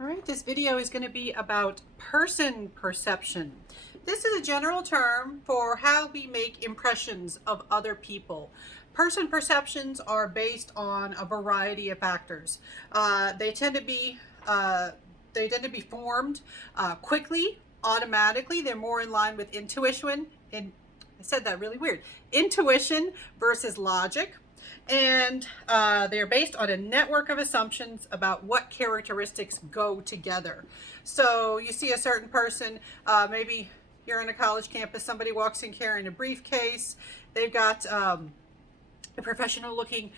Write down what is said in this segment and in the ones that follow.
All right, this video is going to be about person perception. This is a general term for how we make impressions of other people. Person perceptions are based on a variety of factors. They tend to be formed quickly, automatically. They're more in line with intuition. And I said that really weird. Intuition versus logic. And they're based on a network of assumptions about what characteristics go together. So you see a certain person, maybe you're in a college campus, somebody walks in carrying a briefcase, they've got a professional looking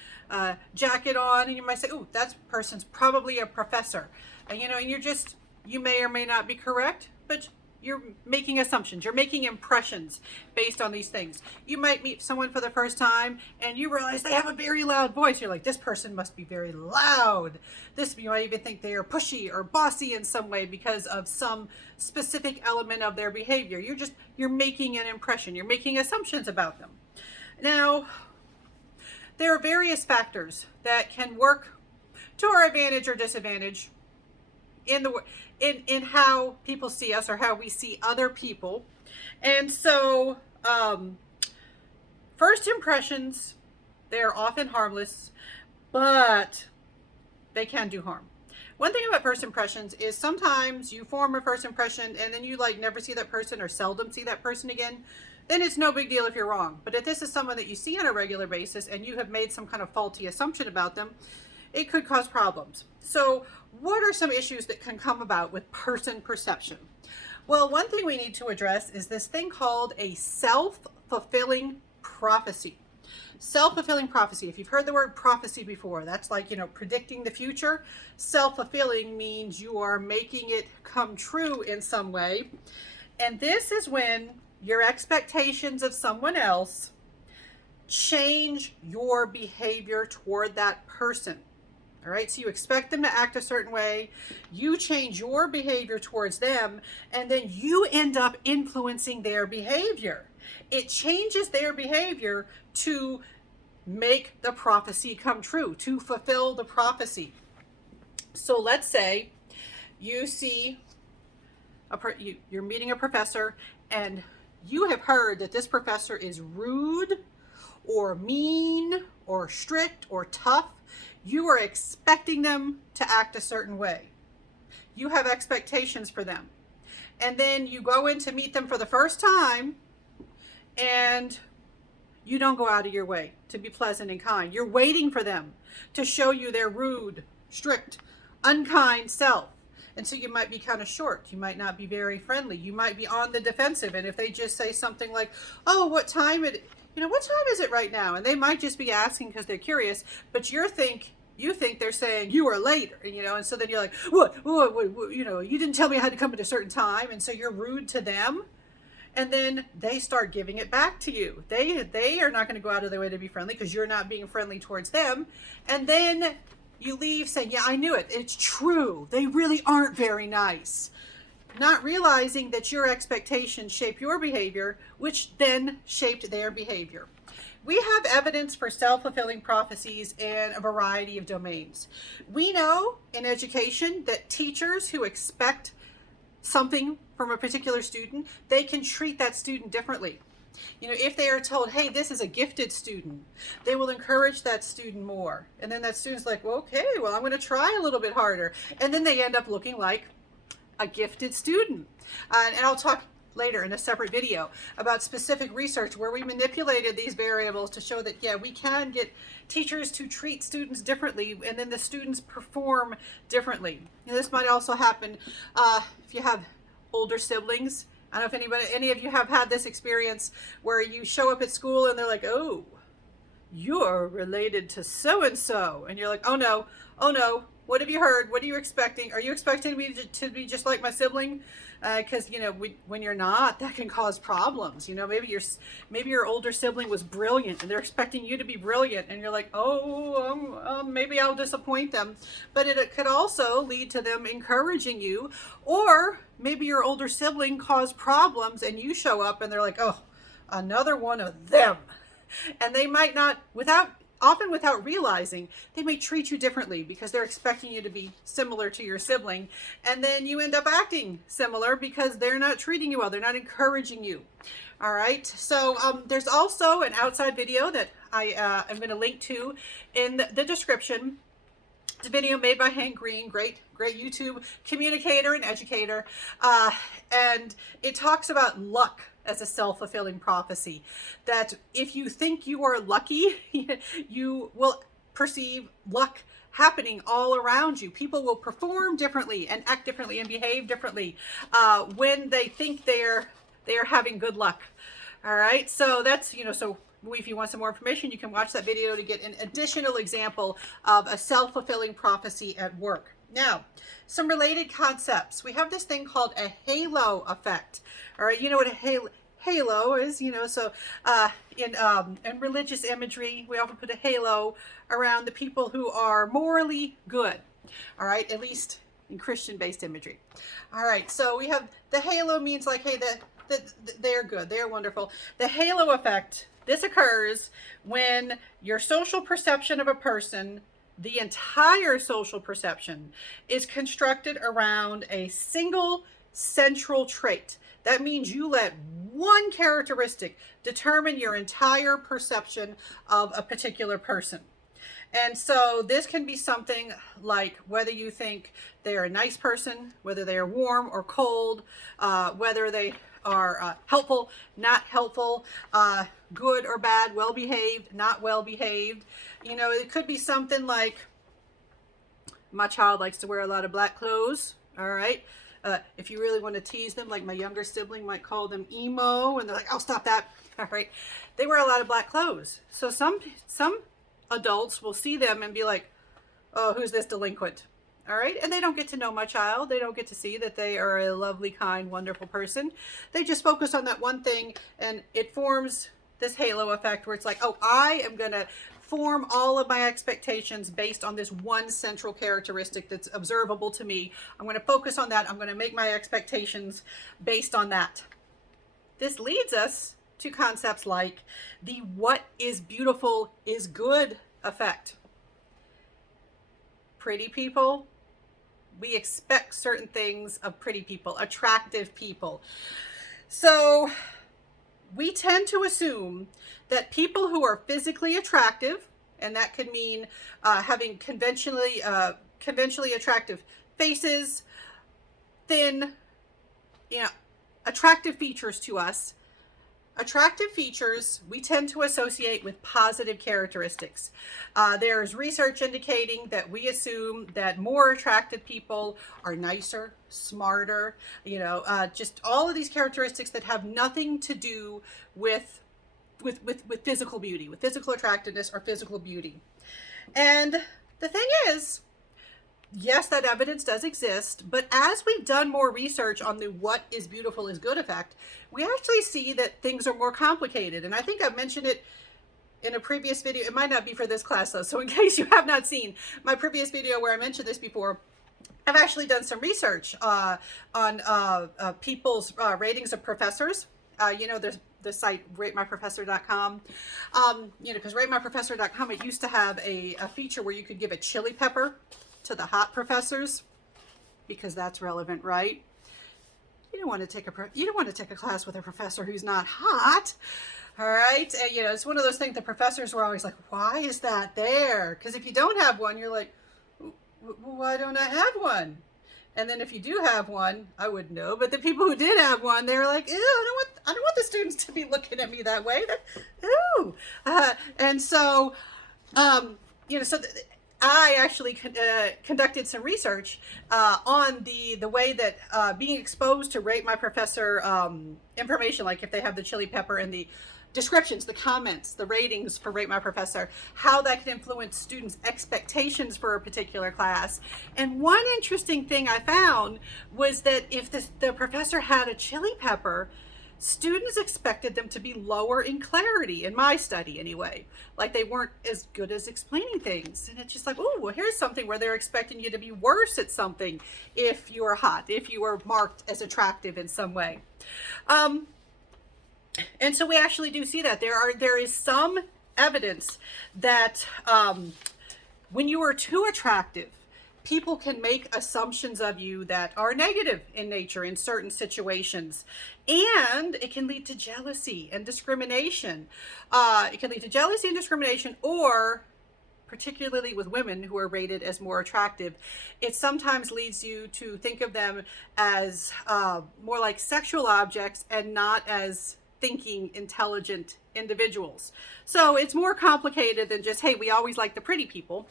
jacket on, and you might say, oh, that person's probably a professor. And you may or may not be correct, but you're making assumptions. You're making impressions based on these things. You might meet someone for the first time and you realize they have a very loud voice. You're like, this person must be very loud. You might even think they are pushy or bossy in some way because of some specific element of their behavior. You're making an impression. You're making assumptions about them. Now, there are various factors that can work to our advantage or disadvantage in how people see us or how we see other people. And so first impressions, they're often harmless, but they can do harm. One thing about first impressions is sometimes you form a first impression and then you never see that person or seldom see that person again. Then it's no big deal if you're wrong. But if this is someone that you see on a regular basis and you have made some kind of faulty assumption about them, it could cause problems. So what are some issues that can come about with person perception? Well, one thing we need to address is this thing called a self-fulfilling prophecy. Self-fulfilling prophecy. If you've heard the word prophecy before, that's predicting the future. Self-fulfilling means you are making it come true in some way. And this is when your expectations of someone else change your behavior toward that person. All right, so you expect them to act a certain way, you change your behavior towards them, and then you end up influencing their behavior. It changes their behavior to make the prophecy come true, to fulfill the prophecy. So let's say you see you're meeting a professor, and you have heard that this professor is rude or mean or strict or tough. You are expecting them to act a certain way. You have expectations for them. And then you go in to meet them for the first time and you don't go out of your way to be pleasant and kind. You're waiting for them to show you their rude, strict, unkind self. And so you might be kind of short. You might not be very friendly. You might be on the defensive. And if they just say something like, oh, what time is it right now? And they might just be asking because they're curious, but you think they're saying you are late, and so then you're like, what, you didn't tell me I had to come at a certain time. And so you're rude to them. And then they start giving it back to you. They are not going to go out of their way to be friendly because you're not being friendly towards them. And then you leave saying, yeah, I knew it. It's true. They really aren't very nice. Not realizing that your expectations shape your behavior, which then shaped their behavior. We have evidence for self-fulfilling prophecies in a variety of domains. We know in education that teachers who expect something from a particular student, they can treat that student differently. If they are told, hey, this is a gifted student, they will encourage that student more. And then that student's like, well, okay, well, I'm going to try a little bit harder. And then they end up looking like a gifted student. And I'll talk later in a separate video about specific research where we manipulated these variables to show that, yeah, we can get teachers to treat students differently and then the students perform differently. This might also happen if you have older siblings. I don't know if any of you have had this experience where you show up at school and they're like, oh, you're related to so-and-so. And you're like, oh no, what have you heard? What are you expecting? Are you expecting me to be just like my sibling? Because when you're not, that can cause problems. Maybe your older sibling was brilliant and they're expecting you to be brilliant, and you're like, oh, maybe I'll disappoint them. But it could also lead to them encouraging you, or maybe your older sibling caused problems and you show up and they're like, oh, another one of them. And they might not, without often without realizing, they may treat you differently because they're expecting you to be similar to your sibling. And then you end up acting similar because they're not treating you well. They're not encouraging you. All right. So there's also an outside video that I am going to link to in the description. It's a video made by Hank Green, great YouTube communicator and educator. And it talks about luck as a self-fulfilling prophecy, that if you think you are lucky, you will perceive luck happening all around you. People will perform differently and act differently and behave differently when they think they're having good luck. All right, so that's, so if you want some more information, you can watch that video to get an additional example of a self-fulfilling prophecy at work. Now, some related concepts. We have this thing called a halo effect. All right, you know what a halo is, so in religious imagery, we often put a halo around the people who are morally good. All right, at least in Christian-based imagery. All right, so we have the halo means like, hey, they're good, they're wonderful. The halo effect, this occurs when your social perception of a person, the entire social perception, is constructed around a single central trait. That means you let one characteristic determine your entire perception of a particular person. And so this can be something like whether you think they're a nice person, whether they are warm or cold, whether they are helpful, not helpful, good or bad, well-behaved, not well-behaved. It could be something like, my child likes to wear a lot of black clothes. All right. If you really want to tease them, like my younger sibling might call them emo, and they're like, "I'll stop that." All right. They wear a lot of black clothes. So some adults will see them and be like, "Oh, who's this delinquent?" All right. And they don't get to know my child. They don't get to see that they are a lovely, kind, wonderful person. They just focus on that one thing, and it forms this halo effect where it's like, oh, I am going to form all of my expectations based on this one central characteristic that's observable to me. I'm going to focus on that. I'm going to make my expectations based on that. This leads us to concepts like the what is beautiful is good effect. Pretty people, we expect certain things of pretty people, attractive people. So we tend to assume that people who are physically attractive, and that could mean having conventionally attractive faces, thin, attractive features to us. Attractive features we tend to associate with positive characteristics. There's research indicating that we assume that more attractive people are nicer, smarter, just all of these characteristics that have nothing to do with physical beauty, with physical attractiveness or physical beauty. And the thing is, yes, that evidence does exist, but as we've done more research on the what is beautiful is good effect, we actually see that things are more complicated. And I think I've mentioned it in a previous video. It might not be for this class though, so in case you have not seen my previous video where I mentioned this before, I've actually done some research on people's ratings of professors. There's the site ratemyprofessor.com, because ratemyprofessor.com, it used to have a feature where you could give a chili pepper to the hot professors, because that's relevant, right? You don't want to take a class with a professor who's not hot. All right. And, it's one of those things the professors were always like, why is that there? Because if you don't have one, you're like, why don't I have one? And then if you do have one, I wouldn't know. But the people who did have one, they were like, ew, I don't want the students to be looking at me that way. Ew. And so, I actually conducted some research on the way that being exposed to Rate My Professor information, like if they have the chili pepper and the descriptions, the comments, the ratings for Rate My Professor, how that can influence students' expectations for a particular class. And one interesting thing I found was that if the professor had a chili pepper, students expected them to be lower in clarity, in my study anyway. Like they weren't as good as explaining things. And it's just like, oh, well, here's something where they're expecting you to be worse at something if you are hot, if you are marked as attractive in some way. And so we actually do see that there is some evidence that when you are too attractive, people can make assumptions of you that are negative in nature in certain situations. And it can lead to jealousy and discrimination. It can lead to jealousy and discrimination, or particularly with women who are rated as more attractive, it sometimes leads you to think of them as more like sexual objects and not as thinking, intelligent individuals. So it's more complicated than just, hey, we always like the pretty people.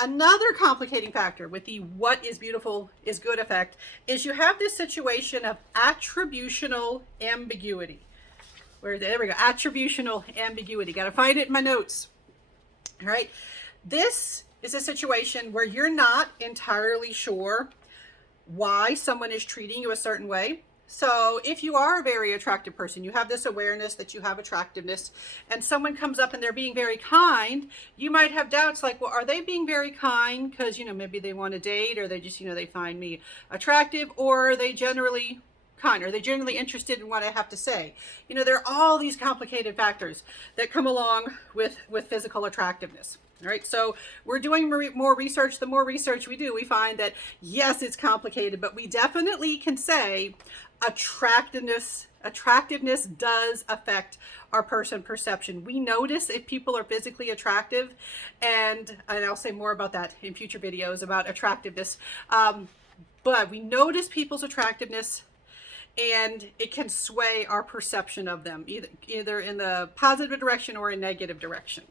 Another complicating factor with the what is beautiful is good effect is you have this situation of attributional ambiguity. There we go, attributional ambiguity. Got to find it in my notes. All right. This is a situation where you're not entirely sure why someone is treating you a certain way. So if you are a very attractive person, you have this awareness that you have attractiveness, and someone comes up and they're being very kind, you might have doubts like, well, are they being very kind because, maybe they want to date, or they just, they find me attractive, or are they generally kind? Are they generally interested in what I have to say? There are all these complicated factors that come along with physical attractiveness. All right, so we're doing more research. The more research we do, we find that yes, it's complicated, but we definitely can say attractiveness does affect our person perception. We notice if people are physically attractive, and I'll say more about that in future videos about attractiveness. But we notice people's attractiveness, and it can sway our perception of them, either in the positive direction or a negative direction.